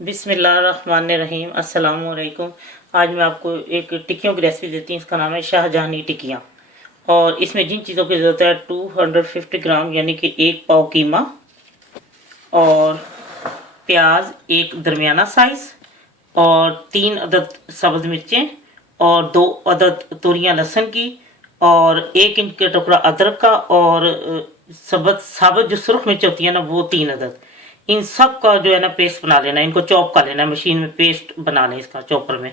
बिस्मिल्लाहिर्रहमानिर्रहीम। अस्सलाम वालेकुम। आज मैं आपको एक टिक्कियों की रेसिपी देती हूँ। इसका नाम है शाहजहानी टिक्कियाँ। और इसमें जिन चीज़ों की ज़रूरत है 250 ग्राम यानी कि 1 पाव कीमा, और प्याज एक दरमियाना साइज, और 3 अदद सब्ज़ मिर्चें, और 2 अदद तुरियाँ लहसुन की, और 1 इंच का टुकड़ा अदरक का, और साबुत जो सुरख मिर्च होती है ना वो 3 अदद। इन सब का जो है ना पेस्ट बना लेना है। इनको चॉप कर लेना है, मशीन में पेस्ट बना लें इसका चॉपर में।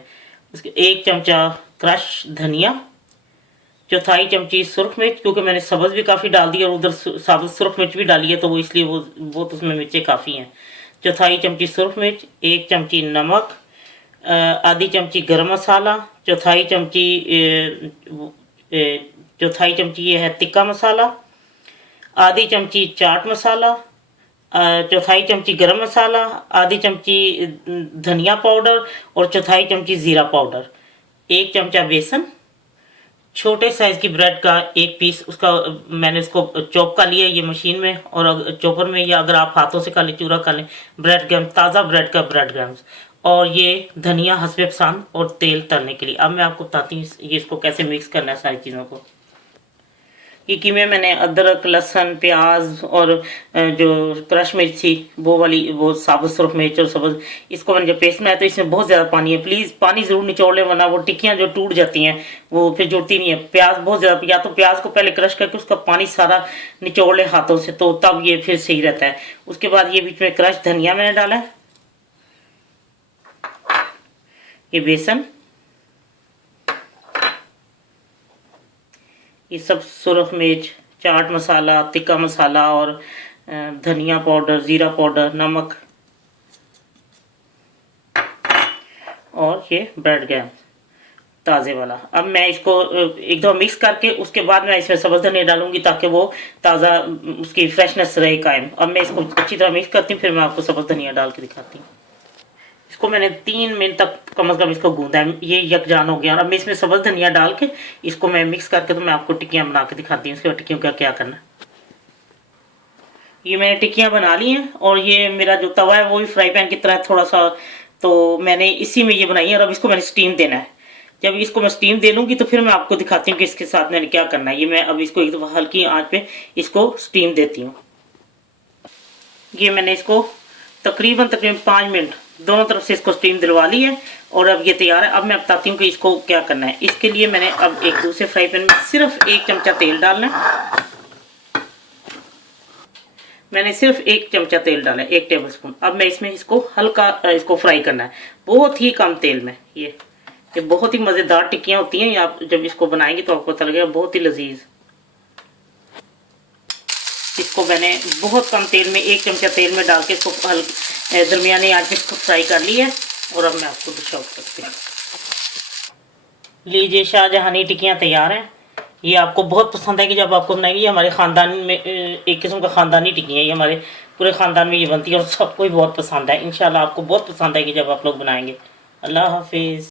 उसके 1 चमचा क्रश धनिया, चौथाई चमची सुरख मिर्च, क्योंकि मैंने सब्ज़ भी काफ़ी डाल दी और उधर साबुत सुरख मिर्च भी डाली है तो वो इसलिए वो तो उसमें मिर्चें काफ़ी हैं। चौथाई चमची सुरख मिर्च, 1 चमची नमक, आधी चमची गरम मसाला, चौथाई चमची ये है तिक्का मसाला, आधी चमची चाट मसाला, चौथाई चमची गरम मसाला, आधी चमची धनिया पाउडर, और चौथाई चमची ज़ीरा पाउडर, 1 चमचा बेसन, छोटे साइज की ब्रेड का 1 पीस, उसका मैंने इसको चॉप कर लिया ये मशीन में, और चॉपर में, या अगर आप हाथों से कर लें चूरा कर लें। ब्रेड क्रम्स, ताज़ा ब्रेड का ब्रेड क्रम्स, और ये धनिया हस्बे पसंद, और तेल तलने के लिए। अब मैं आपको बताती हूँ ये इसको कैसे मिक्स करना है सारी चीज़ों को। ये कीमे मैंने अदरक, लहसुन, प्याज, और जो क्रश मिर्च थी वो वाली, वो साबुत सुरख मिर्च और सब्ज़, इसको मैंने जब पेस्ट बनाया तो इसमें बहुत ज़्यादा पानी है। प्लीज़ पानी ज़रूर निचोड़ लें, वरना वो टिक्कियाँ जो टूट जाती हैं वो फिर जुड़ती नहीं है। प्याज बहुत ज़्यादा, या तो प्याज को पहले क्रश करके उसका पानी सारा निचोड़ लें हाथों से, तो तब ये फिर सही रहता है। उसके बाद ये बीच में क्रश धनिया मैंने डाला है, ये बेसन, ये सब सुरख मिर्च, चाट मसाला, तिक्का मसाला, और धनिया पाउडर, ज़ीरा पाउडर, नमक, और ये ब्रेड क्रम्स ताज़े वाला। अब मैं इसको एक दो मिक्स करके उसके बाद मैं इसमें सब्ज़ धनिया डालूंगी ताकि वो ताज़ा उसकी फ्रेशनेस रहे कायम। अब मैं इसको अच्छी तरह मिक्स करती हूँ, फिर मैं आपको सब्ज़ धनिया डाल के दिखाती हूँ। इसको मैंने 3 मिनट तक कम से कम इसको गूंदा है, ये यकजान हो गया। और अब मैं इसमें सब्ज़ धनिया डाल के इसको मैं मिक्स करके तो मैं आपको टिक्कियाँ बना के दिखाती हूँ। उसके बाद टिक्कियों का क्या करना है। ये मैंने टिक्कियाँ बना ली हैं, और ये मेरा जो तवा है वो भी फ्राई पैन की तरह थोड़ा सा, तो मैंने इसी में ये बनाई है। और अब इसको मैंने स्टीम देना है। जब इसको मैं स्टीम दे लूँगी तो फिर मैं आपको दिखाती हूँ कि इसके साथ मैंने क्या करना है। ये मैं अब इसको एक दफ़ा हल्की आंच पे इसको स्टीम देती हूँ। ये मैंने इसको तकरीबन 5 मिनट दोनों तरफ से इसको स्टीम दिलवा ली है, और अब ये तैयार है। अब मैं बताती हूँ कि इसको क्या करना है। इसके लिए मैंने अब एक दूसरे फ्राई पैन में सिर्फ 1 चमचा तेल डालना है। मैंने सिर्फ 1 चमचा तेल डाला है, 1 टेबल स्पून। अब मैं इसमें इसको हल्का इसको फ्राई करना है, बहुत ही कम तेल में। ये बहुत ही मज़ेदार टिक्कियाँ होती हैं। आप जब इसको बनाएंगे तो आपको पता लगेगा, बहुत ही लजीज। इसको मैंने बहुत कम तेल में 1 चमचा तेल में डाल के इसको दरमियाने आंच पे इसको फ्राई कर लिया है। और अब मैं आपको डिश आउट करती हूँ। लीजिए, शाहजहानी टिक्कियाँ तैयार हैं। ये आपको बहुत पसंद आएगी जब आपको बनाएंगे। ये हमारे ख़ानदान में एक किस्म का ख़ानदानी टिक्कियाँ, ये हमारे पूरे ख़ानदान में ये बनती है और सबको ही बहुत पसंद है। इंशाल्लाह आपको बहुत पसंद आएगी जब आप लोग बनाएंगे। अल्लाह हाफिज़।